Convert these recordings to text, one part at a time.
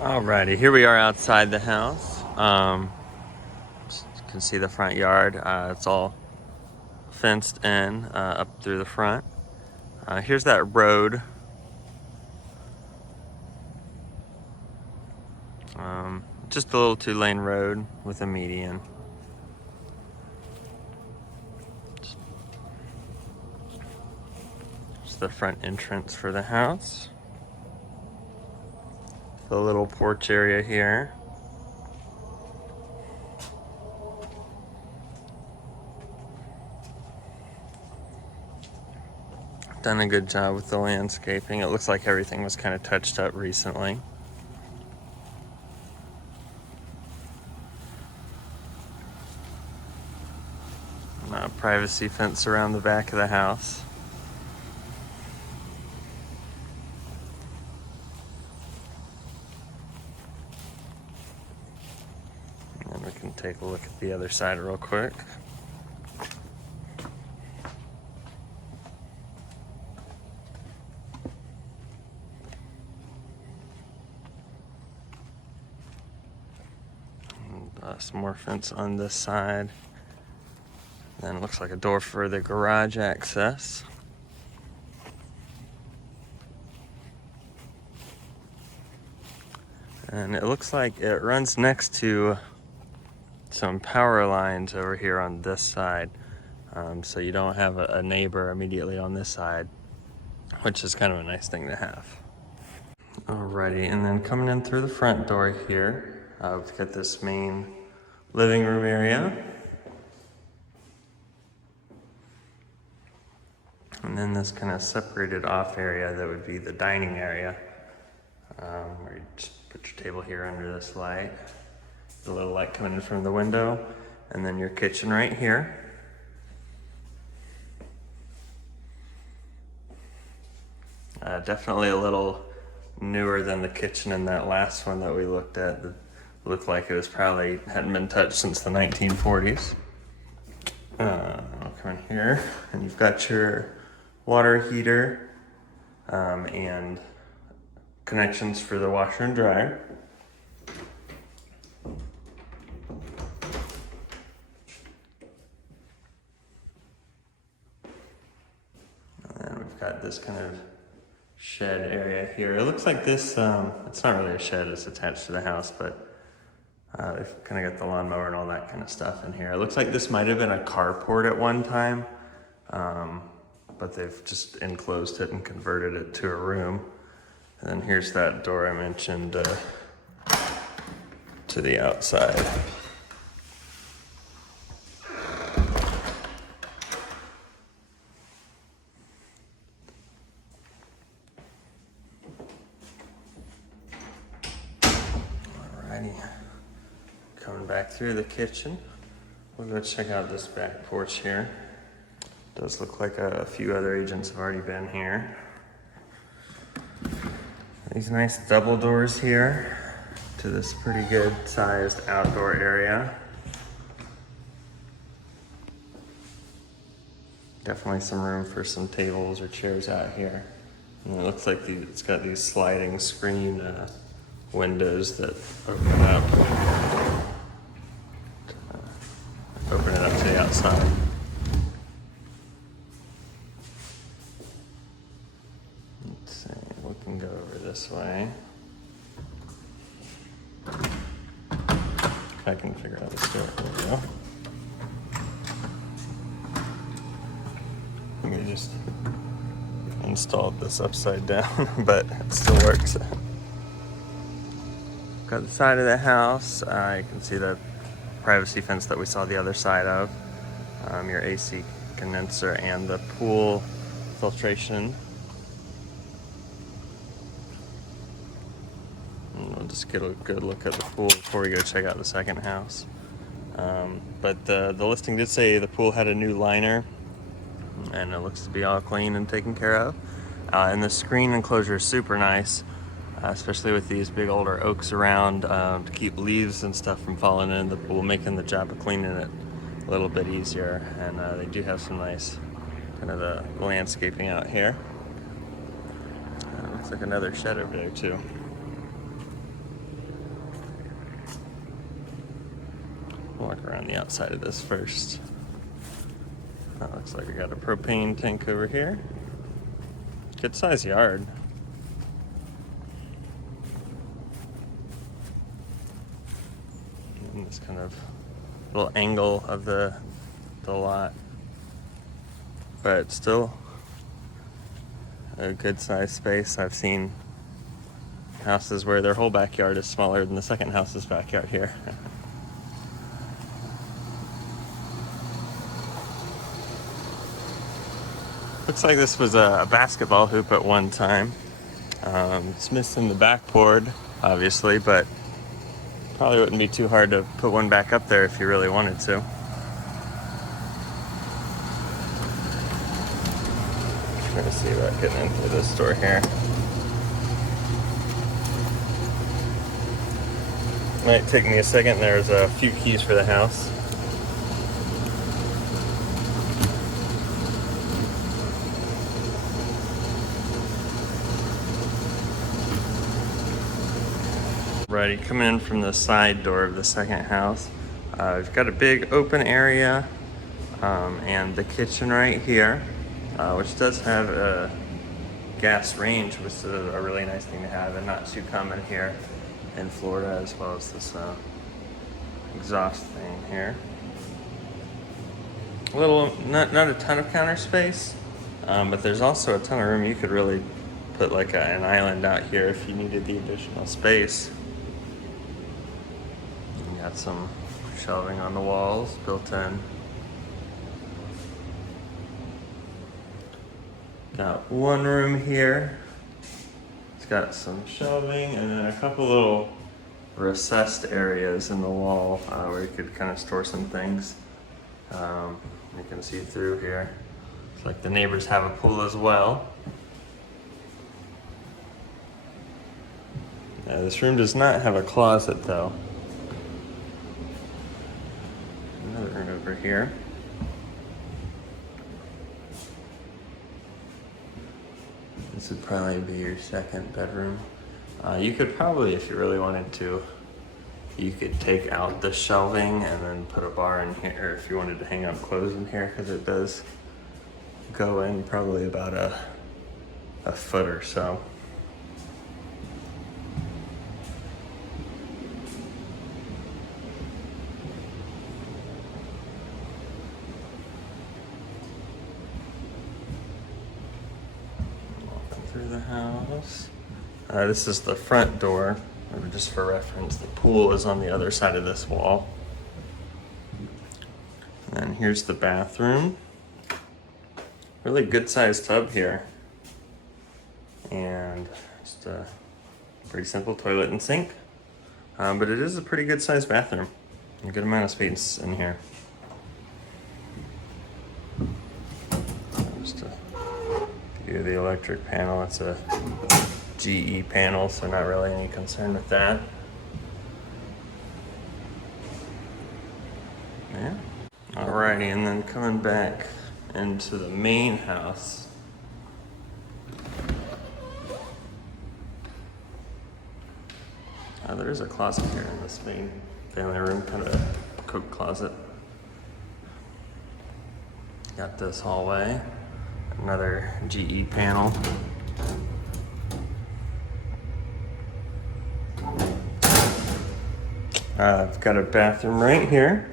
Alrighty, here we are outside the house. You can see the front yard. It's all fenced in up through the front. Here's that road. Just a little 2-lane road with a median. Just the front entrance for the house. The little porch area here. Done a good job with the landscaping. It looks like everything was kind of touched up recently. Privacy fence around the back of the house. And we can take a look at the other side real quick. Some more fence on this side. Then it looks like a door for the garage access. And it looks like it runs next to some power lines over here on this side. So you don't have a neighbor immediately on this side, which is kind of a nice thing to have. Alrighty, and then coming in through the front door here, we've got this main living room area. And then this kind of separated off area that would be the dining area, where you just put your table here under this light, the little light coming in from the window, and then your kitchen right here. Definitely a little newer than the kitchen in that last one that we looked at. That looked like it was probably hadn't been touched since the 1940s. I'll come in here, and you've got your water heater and connections for the washer and dryer. And then we've got this kind of shed area here. It looks like this, it's not really a shed, it's attached to the house, but they've kind of got the lawnmower and all that kind of stuff in here. It looks like this might have been a carport at one time, but they've just enclosed it and converted it to a room. And then here's that door I mentioned to the outside. Alrighty, coming back through the kitchen, we'll go check out this back porch here. Does look like a few other agents have already been here. These nice double doors here to this pretty good sized outdoor area. Definitely some room for some tables or chairs out here. And it looks like it's got these sliding screen windows that open up. Open it up to the outside. Let's see, we can go over this way. I can figure out the door. There we go. I think I just installed this upside down, but it still works. Got the side of the house. You can see the privacy fence that we saw the other side of. Your AC condenser and the pool filtration. And we'll just get a good look at the pool before we go check out the second house. But the listing did say the pool had a new liner, and it looks to be all clean and taken care of. And the screen enclosure is super nice, especially with these big older oaks around to keep leaves and stuff from falling in the pool, making the job of cleaning it a little bit easier. And they do have some nice kind of the landscaping out here. Looks like another shed over there too. Walk around the outside of this first. That looks like we got a propane tank over here. Good size yard. And this kind of little angle of the lot, but still a good size space. I've seen houses where their whole backyard is smaller than the second house's backyard here. Looks like this was a basketball hoop at one time. It's missing the backboard, obviously, but probably wouldn't be too hard to put one back up there if you really wanted to. Trying to see about getting in through this door here. Might take me a second. There's a few keys for the house. Righty, coming in from the side door of the second house. We've got a big open area and the kitchen right here, which does have a gas range, which is a really nice thing to have and not too common here in Florida, as well as this exhaust thing here. Not a ton of counter space, but there's also a ton of room. You could really put like an island out here if you needed the additional space. You got some shelving on the walls built in. Got one room here. It's got some shelving and then a couple little recessed areas in the wall where you could kind of store some things. You can see through here. It's like the neighbors have a pool as well. This room does not have a closet though. Another room over here. This would probably be your second bedroom. You could probably, if you really wanted to, you could take out the shelving and then put a bar in here if you wanted to hang up clothes in here, because it does go in probably about a foot or so. Through the house. This is the front door. Just for reference, the pool is on the other side of this wall. And then here's the bathroom. Really good sized tub here. And just a pretty simple toilet and sink. But it is a pretty good sized bathroom. A good amount of space in here. Just a view of the electric panel. It's a GE panel, so not really any concern with that. Yeah. Alrighty, and then coming back into the main house. There is a closet here in this main family room, kind of a coat closet. Got this hallway, another GE panel. I've got a bathroom right here.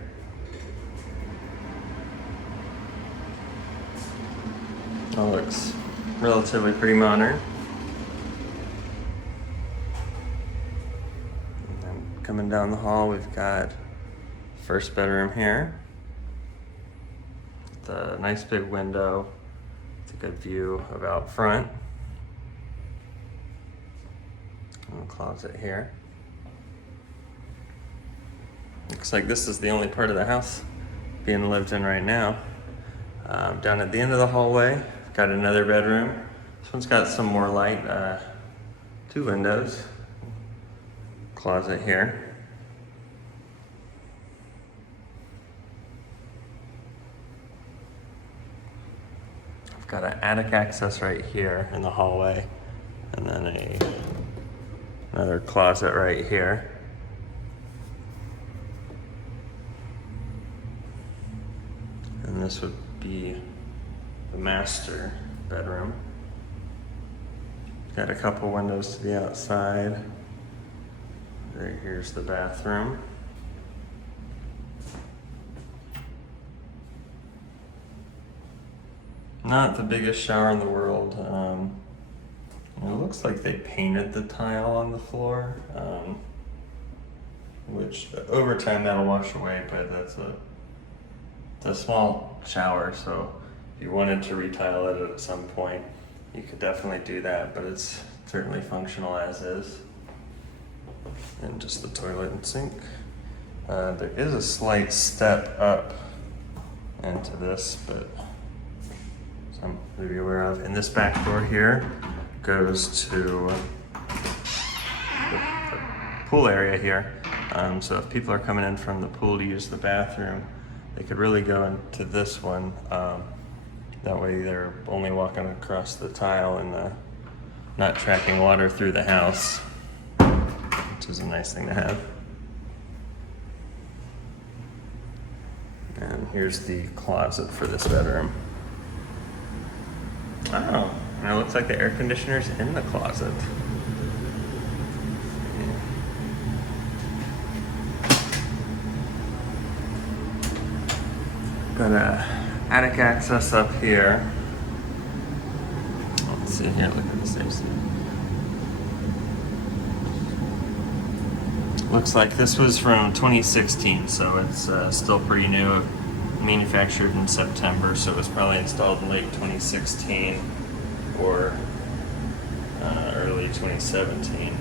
It looks relatively pretty modern. And then coming down the hall, we've got first bedroom here. The nice big window. It's a good view of out front. And the closet here. Looks like this is the only part of the house being lived in right now. Down at the end of the hallway, got another bedroom. This one's got some more light, 2 windows. Closet here. I've got an attic access right here in the hallway, and then another closet right here. And this would be the master bedroom. Got a couple windows to the outside. Right here's the bathroom. Not the biggest shower in the world. It looks like they painted the tile on the floor, which over time that'll wash away, but it's a small shower, so if you wanted to retile it at some point, you could definitely do that, but it's certainly functional as is. And just the toilet and sink. There is a slight step up into this, but something to be aware of. And this back door here goes to the pool area here. So if people are coming in from the pool to use the bathroom, they could really go into this one. That way they're only walking across the tile and not tracking water through the house, which is a nice thing to have. And here's the closet for this bedroom. Oh, and it looks like the air conditioner's in the closet. Got a attic access up here. Let's see here, look at the stairs. Looks like this was from 2016, so it's still pretty new. Manufactured in September, so it was probably installed in late 2016 or early 2017.